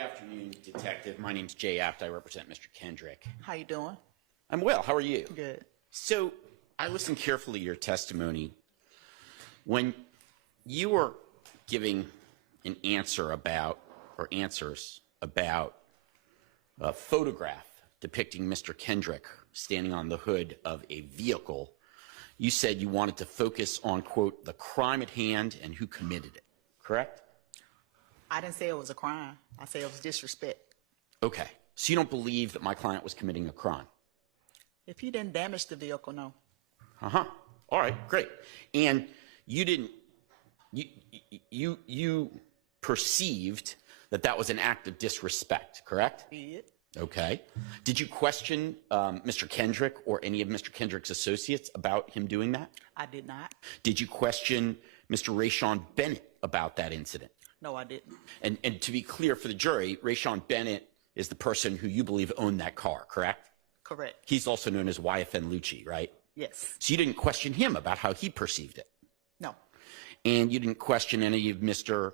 afternoon, Detective. My name's Jay Apt. I represent Mr. Kendrick. How you doing? I'm well. How are you? Good. So I listened carefully to your testimony. When you were giving an answer about, or answers about a photograph depicting Mr. Kendrick standing on the hood of a vehicle, you said you wanted to focus on, quote, the crime at hand and who committed it, correct? I didn't say it was a crime. I said it was disrespect. Okay. So you don't believe that my client was committing a crime? If he didn't damage the vehicle, no. Uh-huh. All right, great. And you didn't, you perceived that that was an act of disrespect, correct? Did. Okay. Did you question Mr. Kendrick or any of Mr. Kendrick's associates about him doing that? I did not. Did you question Mr. Rayshawn Bennett about that incident? No, I didn't. And to be clear for the jury, Rayshawn Bennett is the person who you believe owned that car, correct? Correct. He's also known as YFN Lucci, right? Yes. So you didn't question him about how he perceived it? No. And you didn't question any of Mr.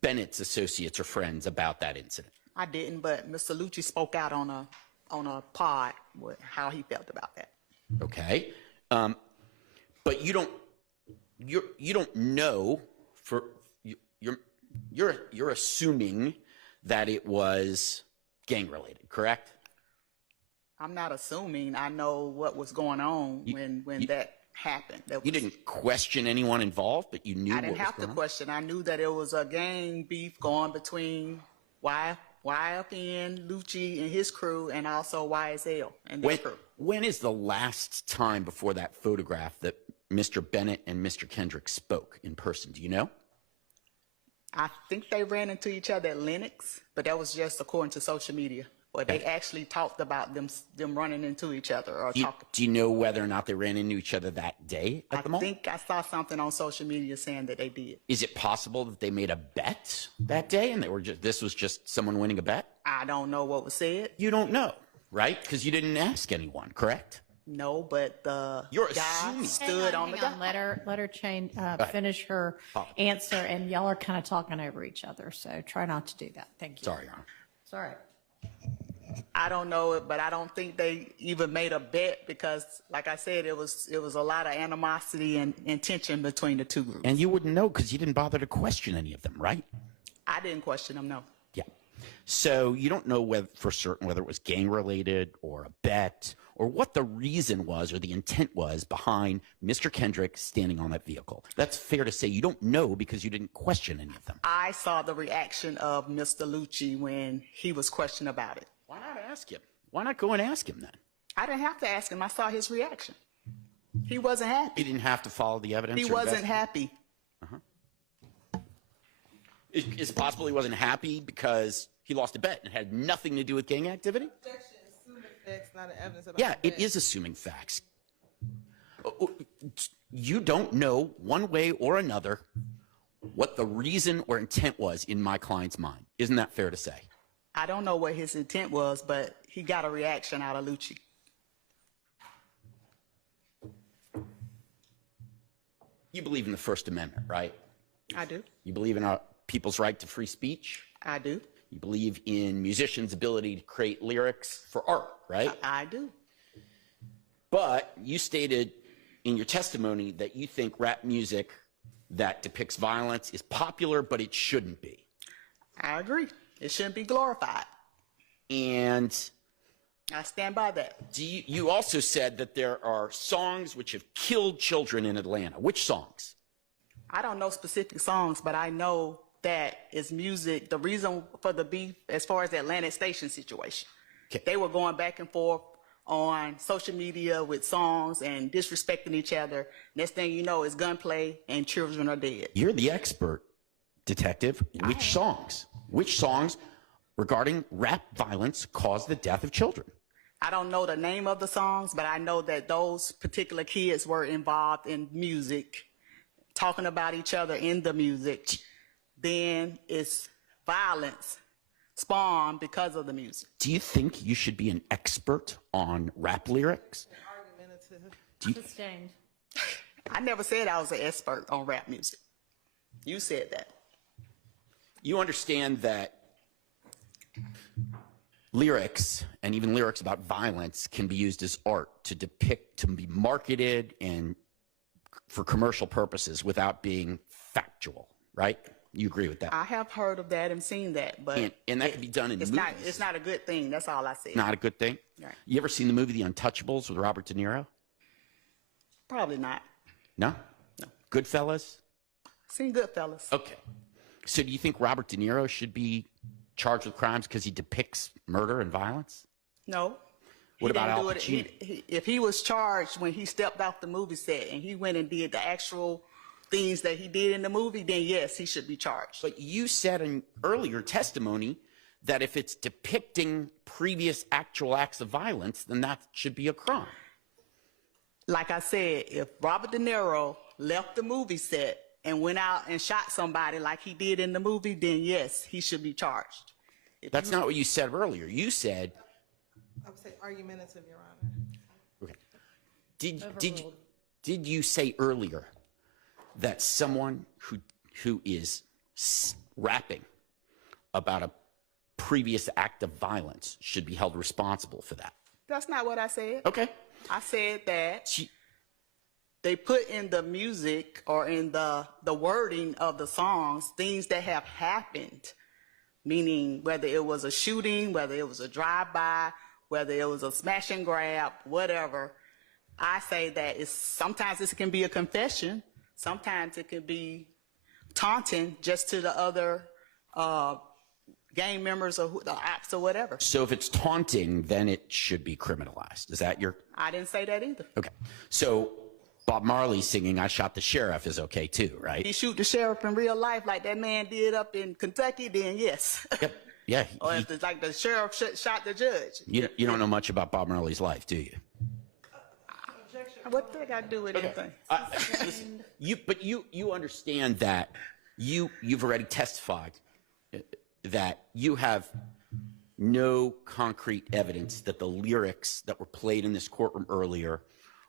Bennett's associates or friends about that incident? I didn't, but Mr. Lucci spoke out on a pod with how he felt about that. Okay. But you don't know for you're assuming that it was gang related, correct? I'm not assuming. I know what was going on when that happened. You didn't question anyone involved, but you knew I didn't have to question. I knew that it was a gang beef going between YFN, Lucci and his crew, and also YSL and their crew. When is the last time before that photograph that Mr. Bennett and Mr. Kendrick spoke in person? Do you know? I think they ran into each other at Lennox, but that was just according to social media. But they actually talked about them running into each other or talking. Do you know whether or not they ran into each other that day at the mall? I think I saw something on social media saying that they did. Is it possible that they made a bet that day and this was just someone winning a bet? I don't know what was said. You don't know, right? Because you didn't ask anyone, correct? No, but the You're guy assuming. stood on the guy. Let her finish her answer, and y'all are kind of talking over each other, so try not to do that. Thank you. Sorry, Your Honor. It's all right. I don't know it, but I don't think they even made a bet because, like I said, it was a lot of animosity and tension between the two groups. And you wouldn't know because you didn't bother to question any of them, right? I didn't question them, no. Yeah. So you don't know for certain whether it was gang-related or a bet or what the reason was or the intent was behind Mr. Kendrick standing on that vehicle. That's fair to say you don't know because you didn't question any of them. I saw the reaction of Mr. Lucci when he was questioned about it. Why not ask him? Why not go and ask him then? I didn't have to ask him. I saw his reaction. He wasn't happy. He didn't have to follow the evidence? He wasn't happy. Is it possible he wasn't happy because he lost a bet and it had nothing to do with gang activity? Objection, assuming facts, not an evidence about Yeah, the it is assuming facts. You don't know one way or another what the reason or intent was in my client's mind. Isn't that fair to say? I don't know what his intent was, but he got a reaction out of Lucci. You believe in the First Amendment, right? I do. You believe in our people's right to free speech? I do. You believe in musicians' ability to create lyrics for art, right? I do. But you stated in your testimony that you think rap music that depicts violence is popular, but it shouldn't be. I agree. It shouldn't be glorified. And I stand by that. you also said that there are songs which have killed children in Atlanta. Which songs? I don't know specific songs, but I know that it's music. The reason for the beef, as far as the Atlantic Station situation, they were going back and forth on social media with songs and disrespecting each other. Next thing you know is gunplay and children are dead. You're the expert, detective. Which songs? Which songs regarding rap violence caused the death of children? I don't know the name of the songs, but I know that those particular kids were involved in music, talking about each other in the music. Then it's violence spawned because of the music. Do you think you should be an expert on rap lyrics? Sustained. I never said I was an expert on rap music. You said that. You understand that lyrics and even lyrics about violence can be used as art to depict, to be marketed and for commercial purposes without being factual, right? You agree with that? I have heard of that and seen that, but And that can be done in movies. it's not a good thing. That's all I said. Not a good thing? Right. You ever seen the movie The Untouchables with Robert De Niro? Probably not. No? No. Goodfellas? Seen Goodfellas. Okay. So do you think Robert De Niro should be charged with crimes because he depicts murder and violence? No. What about Al didn't do it. Pacino? If he was charged when he stepped off the movie set and he went and did the actual things that he did in the movie, then yes, he should be charged. But you said in earlier testimony that if it's depicting previous actual acts of violence, then that should be a crime. Like I said, if Robert De Niro left the movie set and went out and shot somebody like he did in the movie, then yes, he should be charged. That's not what you said earlier. You said, I would say argumentative, Your Honor. okay. Did you say earlier that someone who is rapping about a previous act of violence should be held responsible for that? That's not what I said. Okay. I said that they put in the music or in the wording of the songs things that have happened, meaning whether it was a shooting, whether it was a drive-by, whether it was a smash and grab, whatever. I say that sometimes this can be a confession, sometimes it can be taunting just to the other gang members or the ops or whatever. So if it's taunting, then it should be criminalized. Is that your... I didn't say that either. Okay. So Bob Marley singing "I Shot the Sheriff" is okay too, right? He shoot the sheriff in real life like that man did up in Kentucky, then yes. Yep. Yeah. Or if it's like the sheriff shot the judge. You don't know much about Bob Marley's life, do you? What did I do with anything? Listen, you understand that you've already testified that you have no concrete evidence that the lyrics that were played in this courtroom earlier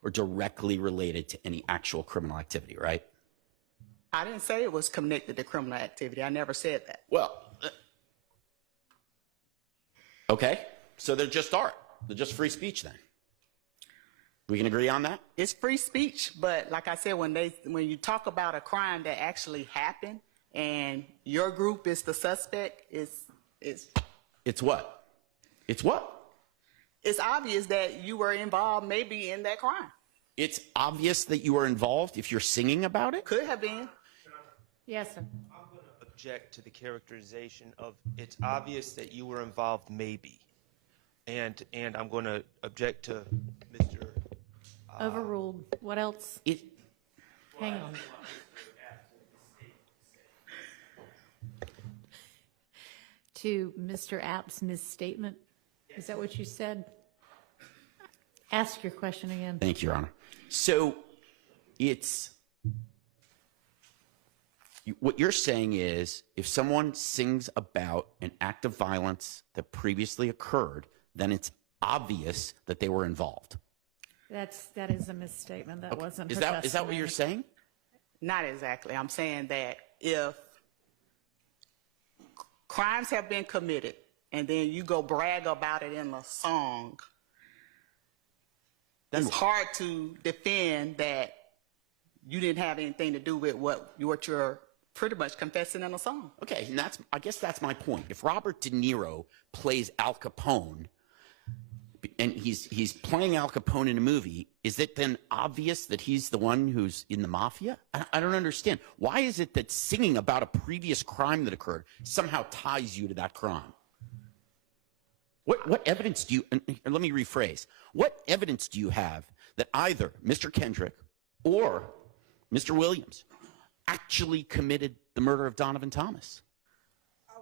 are directly related to any actual criminal activity, right? I didn't say it was connected to criminal activity. I never said that. Well, okay. So they're just art. They're just free speech then. We can agree on that? It's free speech, but like I said, when you talk about a crime that actually happened and your group is the suspect, it's what? It's what? It's obvious that you were involved maybe in that crime. It's obvious that you were involved if you're singing about it? Could have been. Yes, sir. I'm going to object to the characterization of it's obvious that you were involved, maybe. And I'm going to object to Mr. Overruled. What else? Hang on. To Mr. App's misstatement? Is that what you said? Ask your question again. Thank you, Your Honor. So what you're saying is if someone sings about an act of violence that previously occurred, then it's obvious that they were involved. That is a misstatement. That wasn't her Is that what testimony. you're saying? Not exactly. I'm saying that if crimes have been committed and then you go brag about it in a song, it's hard to defend that you didn't have anything to do with what you're pretty much confessing in a song. Okay, and I guess that's my point. If Robert De Niro plays Al Capone and he's playing Al Capone in a movie, is it then obvious that he's the one who's in the mafia? I don't understand. Why is it that singing about a previous crime that occurred somehow ties you to that crime? What evidence do you, and let me rephrase, what evidence do you have that either Mr. Kendrick or Mr. Williams actually committed the murder of Donovan Thomas?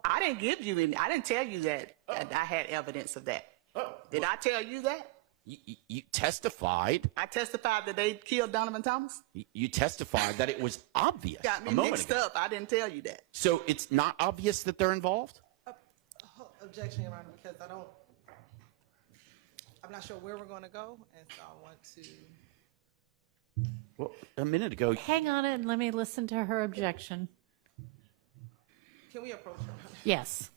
I didn't tell you that I had evidence of that. Did I tell you that? You testified. I testified that they killed Donovan Thomas? You testified that it was obvious Got me a moment mixed ago. up. I didn't tell you that. So it's not obvious that they're involved? Objection, Your Honor, because I'm not sure where we're going to go, and so I want to. Well, a minute ago. Hang on and let me listen to her objection. Can we approach her? Yes.